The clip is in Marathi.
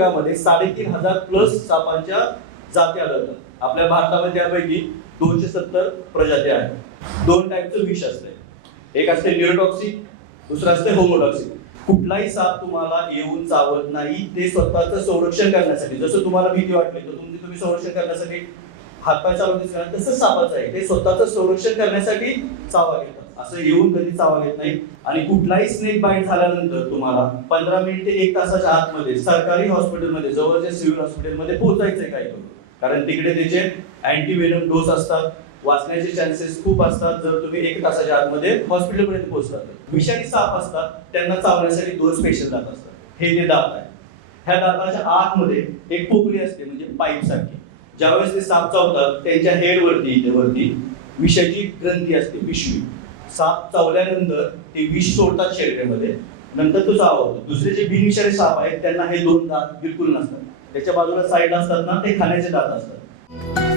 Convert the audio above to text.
जगामध्ये 3,500 प्लस सापांच्या जाती आढळतात. आपल्या भारतामध्ये त्यापैकी 270 प्रजाती आहेत. 2 टाईपचं विष असते, एक असते न्यूरोटॉक्सिक, दुसरं असते होमोटॉक्सिक. कुठलाही साप तुम्हाला येऊन चावत नाही, ते स्वतःचं संरक्षण करण्यासाठी. जसं तुम्हाला भीती वाटली तर तुम्ही संरक्षण करण्यासाठी हातपाय चालवतेच का, तसंच सापाचं आहे, ते स्वतःचं संरक्षण करण्यासाठी चावा घेतात. असं येऊन कधी चावा घेत नाही. आणि कुठलाही स्नेक बाईट झाल्यानंतर तुम्हाला 15 मिनिटे 1 तासाच्या आतमध्ये सरकारी हॉस्पिटलमध्ये, जवळच्या सिव्हिल हॉस्पिटलमध्ये पोहोचायचंय काय करून, कारण तिकडे त्याचे अँटीवेनम डोस असतात, वाचण्याचे चान्सेस खूप असतात जर तुम्ही 1 तासाच्या आतमध्ये हॉस्पिटलपर्यंत पोहोचलात. विषारी साप असतात, त्यांना चावण्यासाठी 2 स्पेशल दात असतात. हे जे दात आहे, ह्या दाताच्या आतमध्ये एक पोकळी असते, म्हणजे पाईप सारखी. ज्यावेळेस ते साप चावतात त्यांच्या हेडवरती इथे वरती विषाची ग्रंथी असते, पिशवी. साप चावल्यानंतर ते विष सोडतात शरीरामध्ये, नंतर तो चावतो. दुसरे जे बिनविषारी साप आहेत त्यांना हे 2 दात बिलकुल नसतात, त्याच्या बाजूला साईड असतात ना, ते खाण्याचे दात असतात.